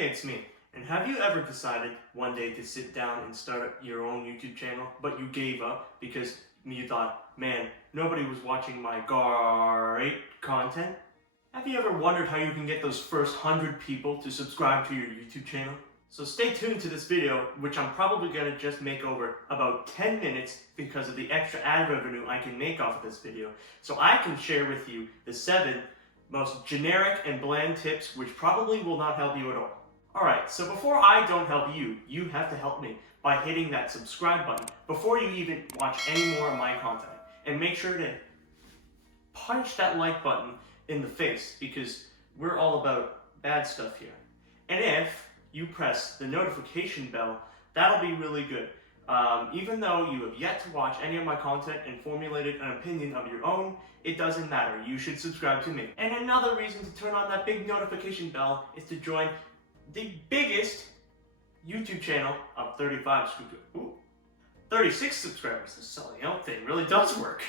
Hey, it's me. And have you ever decided one day to sit down and start your own YouTube channel, but you gave up because you thought, man, nobody was watching my great content? Have you ever wondered how you can get those first 100 people to subscribe to your YouTube channel? So stay tuned to this video, which I'm probably going to just make over about 10 minutes because of the extra ad revenue I can make off of this video. So I can share with you the 7 most generic and bland tips which probably will not help you at all. Alright, so before I don't help you, you have to help me by hitting that subscribe button before you even watch any more of my content. And make sure to punch that like button in the face because we're all about bad stuff here. And if you press the notification bell, that'll be really good. Even though you have yet to watch any of my content and formulated an opinion of your own, it doesn't matter. You should subscribe to me. And another reason to turn on that big notification bell is to join the biggest YouTube channel of 36 subscribers. The selling out thing really does work.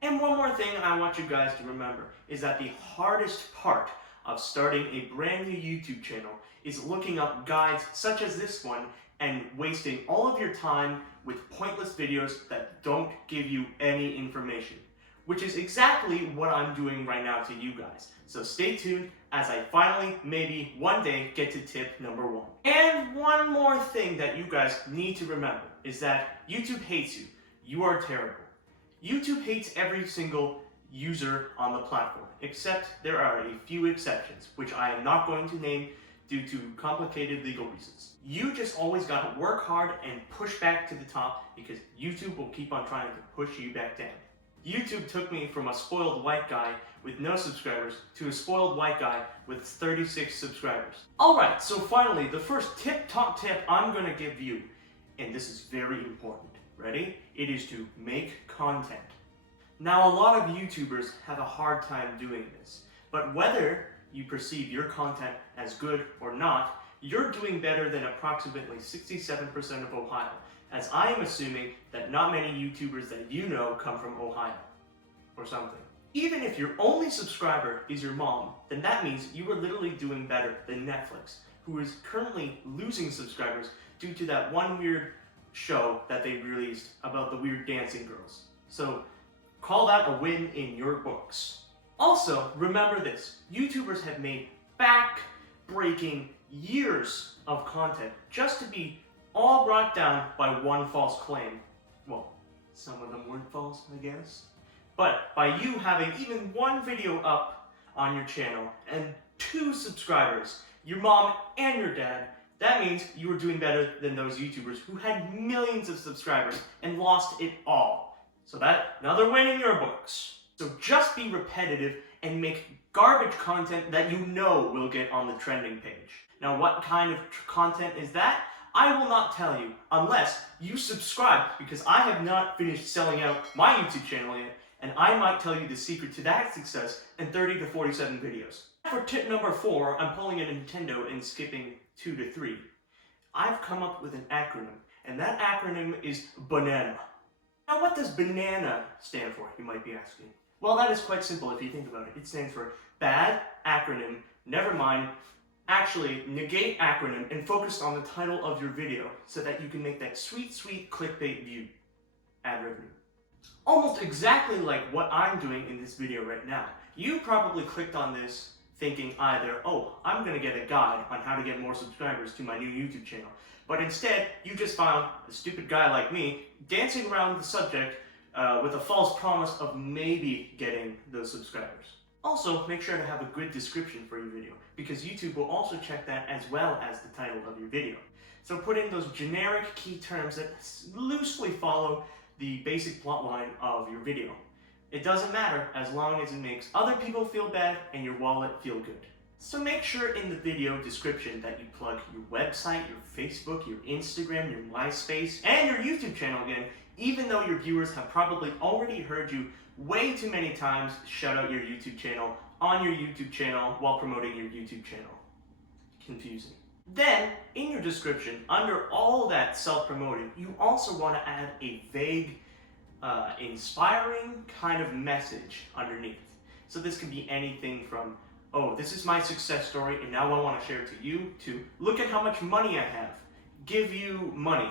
And one more thing I want you guys to remember is that the hardest part of starting a brand new YouTube channel is looking up guides such as this one and wasting all of your time with pointless videos that don't give you any information, which is exactly what I'm doing right now to you guys. So stay tuned as I finally, maybe one day, get to tip number 1. And one more thing that you guys need to remember is that YouTube hates you. You are terrible. YouTube hates every single user on the platform, except there are a few exceptions, which I am not going to name due to complicated legal reasons. You just always gotta work hard and push back to the top because YouTube will keep on trying to push you back down. YouTube took me from a spoiled white guy with no subscribers to a spoiled white guy with 36 subscribers. Alright, so finally, the first top tip I'm gonna give you, and this is very important. Ready? It is to make content. Now, a lot of YouTubers have a hard time doing this, but whether you perceive your content as good or not, you're doing better than approximately 67% of Ohio, as I am assuming that not many YouTubers that you know come from Ohio, or something. Even if your only subscriber is your mom, then that means you are literally doing better than Netflix, who is currently losing subscribers due to that one weird show that they released about the weird dancing girls. So call that a win in your books. Also, remember this, YouTubers have made back-breaking years of content just to be all brought down by one false claim. Well, some of them weren't false, I guess. But by you having even one video up on your channel and 2 subscribers, your mom and your dad, that means you were doing better than those YouTubers who had millions of subscribers and lost it all. So that's another win in your books. So just be repetitive and make garbage content that you know will get on the trending page. Now, what kind of content is that? I will not tell you unless you subscribe, because I have not finished selling out my YouTube channel yet, and I might tell you the secret to that success in 30 to 47 videos. For tip number 4, I'm pulling a Nintendo and skipping 2 to 3. I've come up with an acronym, and that acronym is BANANA. Now, what does BANANA stand for, you might be asking? Well, that is quite simple if you think about it. It stands for bad acronym, never mind, actually negate acronym and focus on the title of your video so that you can make that sweet, sweet clickbait view ad revenue. Almost exactly like what I'm doing in this video right now. You probably clicked on this thinking either, oh, I'm gonna get a guide on how to get more subscribers to my new YouTube channel. But instead, you just found a stupid guy like me dancing around the subject with a false promise of maybe getting those subscribers. Also, make sure to have a good description for your video, because YouTube will also check that as well as the title of your video. So put in those generic key terms that loosely follow the basic plot line of your video. It doesn't matter as long as it makes other people feel bad and your wallet feel good. So make sure in the video description that you plug your website, your Facebook, your Instagram, your MySpace, and your YouTube channel again, even though your viewers have probably already heard you way too many times shout out your YouTube channel on your YouTube channel while promoting your YouTube channel. Confusing. Then, in your description, under all that self-promoting, you also want to add a vague, inspiring kind of message underneath. So this could be anything from oh, this is my success story and now I want to share it to you, to look at how much money I have, give you money.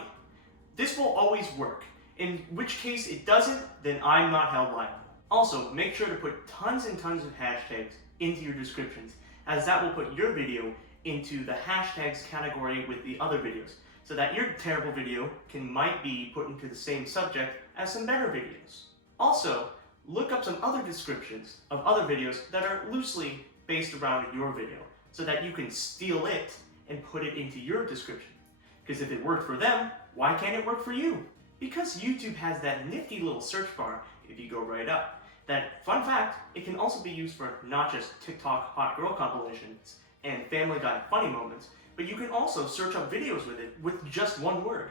This will always work. In which case it doesn't, then I'm not held liable. Also, make sure to put tons and tons of hashtags into your descriptions, as that will put your video into the hashtags category with the other videos, so that your terrible video might be put into the same subject as some better videos. Also, look up some other descriptions of other videos that are loosely based around your video, so that you can steal it and put it into your description. Because if it worked for them, why can't it work for you? Because YouTube has that nifty little search bar if you go right up. That, fun fact, it can also be used for not just TikTok hot girl compilations and Family Guy funny moments, but you can also search up videos with it with just one word.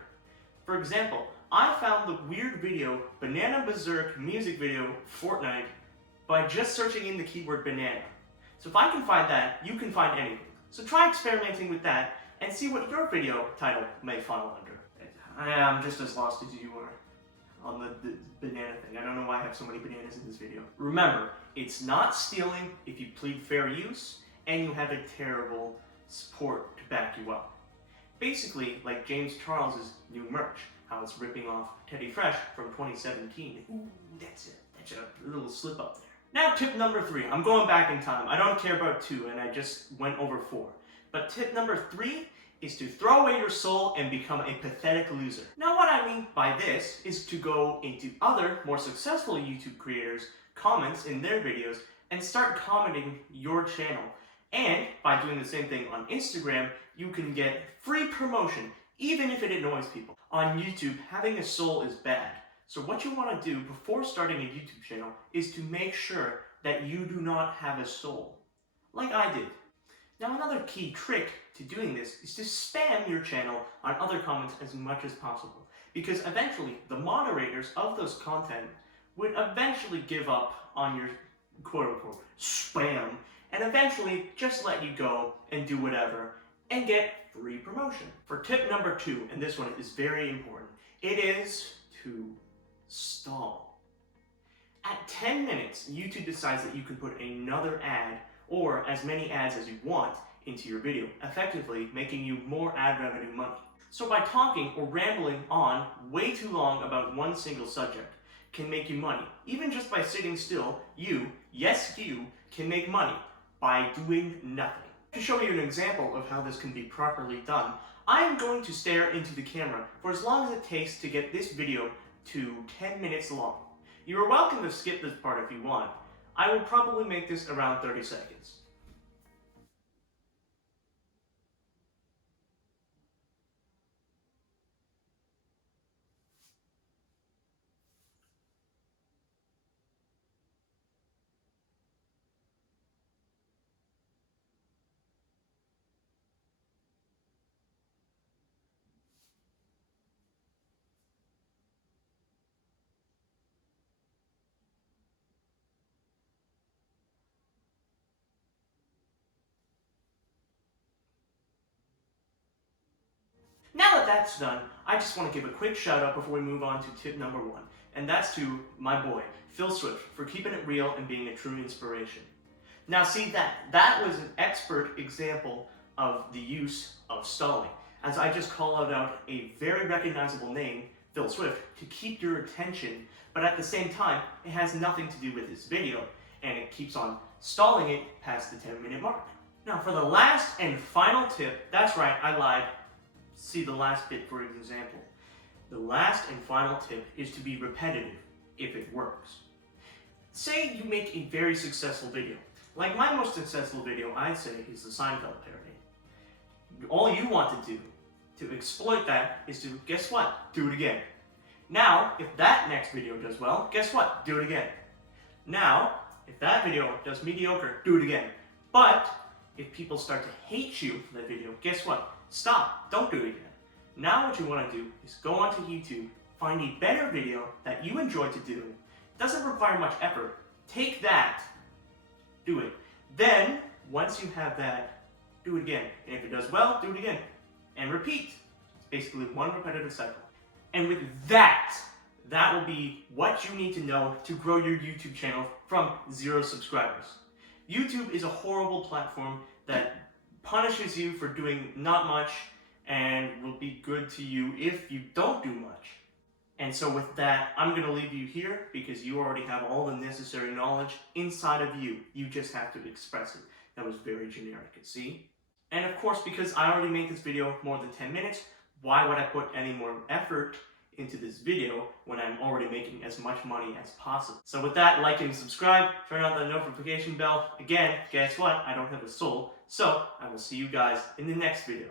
For example, I found the weird video Banana Berserk music video Fortnite by just searching in the keyword banana. So if I can find that, you can find anything. So try experimenting with that and see what your video title may fall under. I'm just as lost as you are on the banana thing. I don't know why I have so many bananas in this video. Remember, it's not stealing if you plead fair use and you have a terrible support to back you up. Basically, like James Charles's new merch, how it's ripping off Teddy Fresh from 2017. Ooh, that's a little slip up there. Now tip number 3. I'm going back in time. I don't care about 2 and I just went over 4. But tip number 3 is to throw away your soul and become a pathetic loser. Now what I mean by this is to go into other, more successful YouTube creators' comments in their videos and start commenting your channel. And by doing the same thing on Instagram, you can get free promotion, even if it annoys people. On YouTube, having a soul is bad. So what you want to do before starting a YouTube channel is to make sure that you do not have a soul, like I did. Now another key trick to doing this is to spam your channel on other comments as much as possible, because eventually the moderators of those content would eventually give up on your quote-unquote spam and eventually just let you go and do whatever and get free promotion. For tip number 2, and this one is very important, it is to stall. At 10 minutes, YouTube decides that you can put another ad or as many ads as you want into your video, effectively making you more ad revenue money. So by talking or rambling on way too long about one single subject can make you money. Even just by sitting still, you, yes you, can make money by doing nothing. To show you an example of how this can be properly done, I am going to stare into the camera for as long as it takes to get this video to 10 minutes long. You are welcome to skip this part if you want. I will probably make this around 30 seconds. Now that that's done, I just want to give a quick shout out before we move on to tip number 1, and that's to my boy, Phil Swift, for keeping it real and being a true inspiration. Now see, that was an expert example of the use of stalling, as I just called out a very recognizable name, Phil Swift, to keep your attention, but at the same time, it has nothing to do with this video, and it keeps on stalling it past the 10-minute mark. Now for the last and final tip, that's right, I lied. See the last bit for example. The last and final tip is to be repetitive if it works. Say you make a very successful video. Like my most successful video, I'd say, is the Seinfeld parody. All you want to do to exploit that is to, guess what? Do it again. Now, if that next video does well, guess what? Do it again. Now, if that video does mediocre, do it again. But if people start to hate you for that video, guess what? Stop, don't do it again. Now what you want to do is go onto YouTube, find a better video that you enjoy to do. It doesn't require much effort. Take that, do it. Then, once you have that, do it again. And if it does well, do it again. And repeat. It's basically one repetitive cycle. And with that, that will be what you need to know to grow your YouTube channel from 0 subscribers. YouTube is a horrible platform that punishes you for doing not much and will be good to you if you don't do much. And so with that, I'm going to leave you here because you already have all the necessary knowledge inside of you. You just have to express it. That was very generic, see? And of course, because I already made this video more than 10 minutes, why would I put any more effort into this video when I'm already making as much money as possible? So with that, like and subscribe, turn on the notification bell. Again, guess what? I don't have a soul. So I will see you guys in the next video.